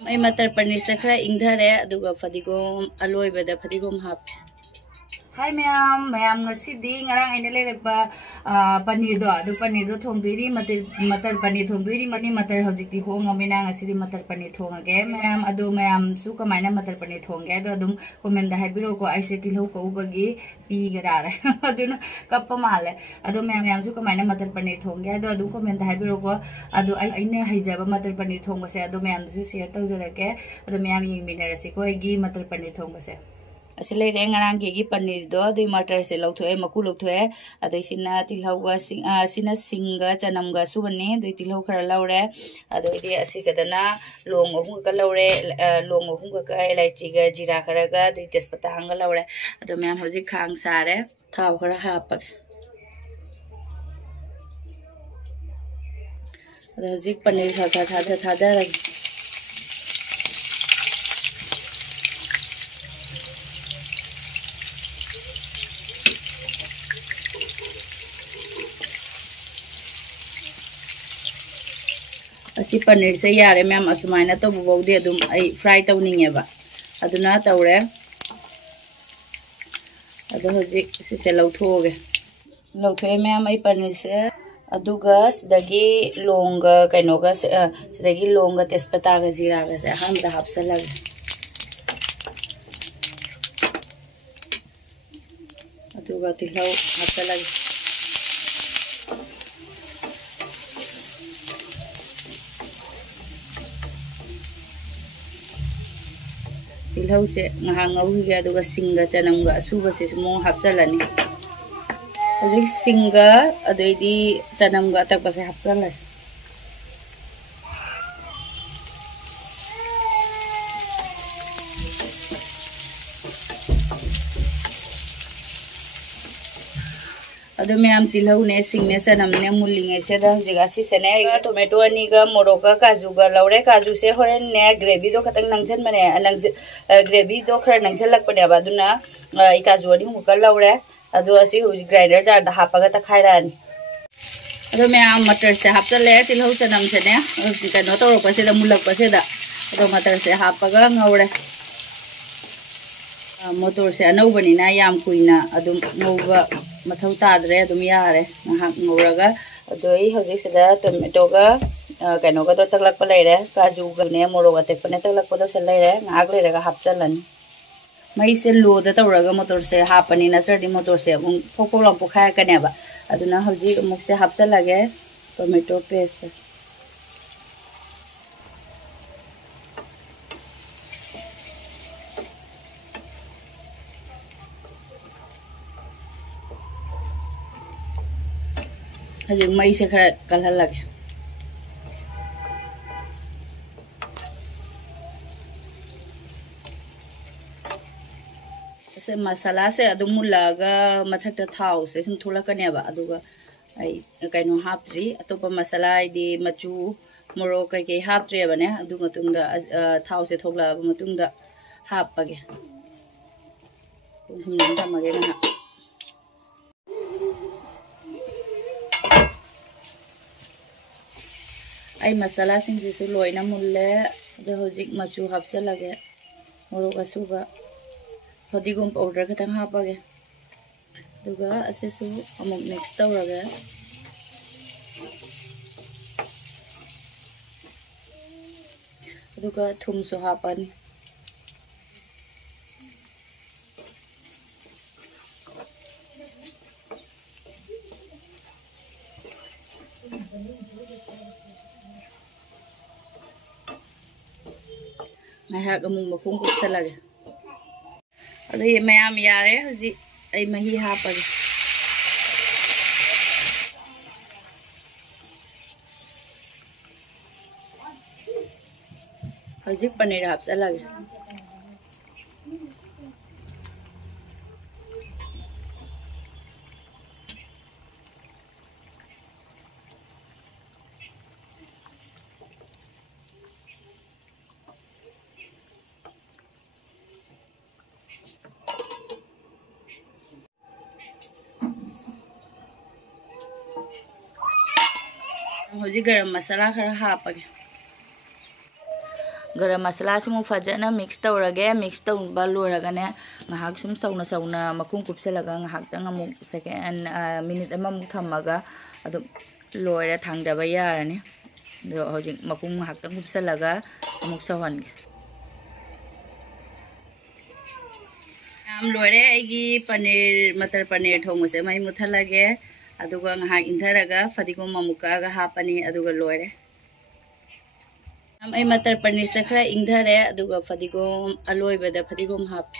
मैं मटर पनीर से खरा इंधरे अदुगा फदिगोम अलोइबदा फदिगोम हाप हाय ma'am ma'am ngasi ngarang aina lerekba paneer do thongduiri matar paneer thongduiri mani matar hojikti hongamina ngasi matar paneer thongage ma'am adu ma'am su kamaina matar paneer thongge ado adum comment da haibiro ko aise tilhau ko ubagi pi garare aduna kappa male adu ma'am su kamaina matar paneer thongge ado adum comment da haibiro ko adu aina haijaba matar paneer thongba se adu ma'am su share tawjarake adu ma'am yingminarasi ko agi matar paneer thongba se असले रेंगांग गेगी पनीर दो दुई मटर से लौथोए मकु लौथोए अदई सिना तिलहौगा सिना सिंगा चनमगा सुबने दुई तिलहौ खरा लौरे अदई असिगदना लोंग अहुंग का लौरे लोंग अहुंग का इलायची गा जीरा खरागा दुई तेजपत्ता हंगा लौरे अदो मैम हौजी खांग सारे थाव खरा हापग अदो हौजी पनीर खा थादा असी पनीर से यारे मैम असुमाइना तो बुबौदे अदुम आई फ्राई तौनिंगेबा अदुना तौरे अदो हजिक सिसे लौथोए मैम आई पनीर से अदुगा सिदगी लोंगा कैनोगा सिदगी लोंगा तेजपत्ता गा जीरा गा से हम दा हापसलग अदुगा तिलौ हापसलग तिलहौ से ngauge aduga singa chanamga asuba se mo hapchalani hojik singa adoidi chanamga takpa se hapchalai अदो मैम तिलहौ ने सिंगने सनम ने मुलिंगे से दा जगा सि सने टोमेटो अनि गा मोरोका काजू गा लौरे काजू से होरेन ने ग्रेवी दो खतंग नंगजन मने ग्रेवी दो खर नंगजन लक पने बादुना ई काजू अनि मुका लौरे अदो असि ग्राइंडर जार दा हापगा ता खाइरानी अदो मैम मटर से हापचले तिलहौ सनम से ने कनो तोरो पसे दा मुलक पसे दा अदो मटर से हापगा ngauरे मोटर से अनौबनी ना याम कुइना अदुम ngौबा मथौ ताद्रे अदुम यारे ngahak ngौरगा अदोई हौजिक सिदा टोमेटोगा कैनोगा तो तकलक लेरे काजू गने मोरोगा तेपने तकलक पदो से लेरे ngahak लेरेगा हापचलनी मई से लो द तौरगा मोटर से हापनी नत्रदि मोटर से अमुं फोफो लंपो खाय कनेबा अदुना हौजिक अमुक से हापचलगे टोमेटो पेस्ट हजे मई से खरा कलर लगे ऐसे मसाला से अदुम मुलागा मथक थाव से सुम थोलकनेबा अदुगा आई कैनो हापत्रि अतोप मसाला आइदि मचू मोरो कई हापत्रेबने अदु मतुंगदा थाव से थोगला मतुंगदा हापगे हम थमगे ना आई मसाला सिंजिसु लोइना मुल्ले अदो हजिक मचू हापसलगे मोरोक असुबा फदिगोम पाउडर खतंग हापगे दुगा असेसु अमुक मिक्स तौरगे दुगा थुमसु हापनी ngahak amung mafung kusalage ado ye mayam yare hoji ai mahi hapage hoji paneer hapsalage होजी गरम मसाला खरा हापगे गरम मसाला सिमु फजना मिक्स तौरगे मिक्स तौबा लोरगने ngahak sum sauna sauna makum kupselaga ngahak tang amuk second minute amuk thamaga adu loira thangdaba yarani do hojik makum ngahak tang kupselaga amuk sawange am loire aigi paneer matar paneer thonguse mai muthalage aduga ngahak intharaga fadigom amuka ga hapani aduga loire am ai matar paneer se khara ingdhare aduga fadigom aloi beda fadigom hap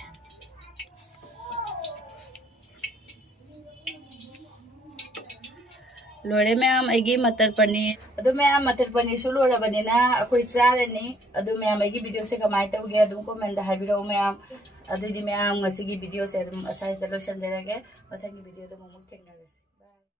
लोरे ma'am आगे मटर पनीर अदो ma'am मटर पनीर सु लोरा बनेना अखोई चारनी अदो ma'am आगे video से कमाई तौगे अदुम कमेंट दा हाबिरो मैम अदुदी मैम ngasi वीडियो से अदुम असाई दा लोशन जरगे मथंगी वीडियो दो ममुक थेंगनारस।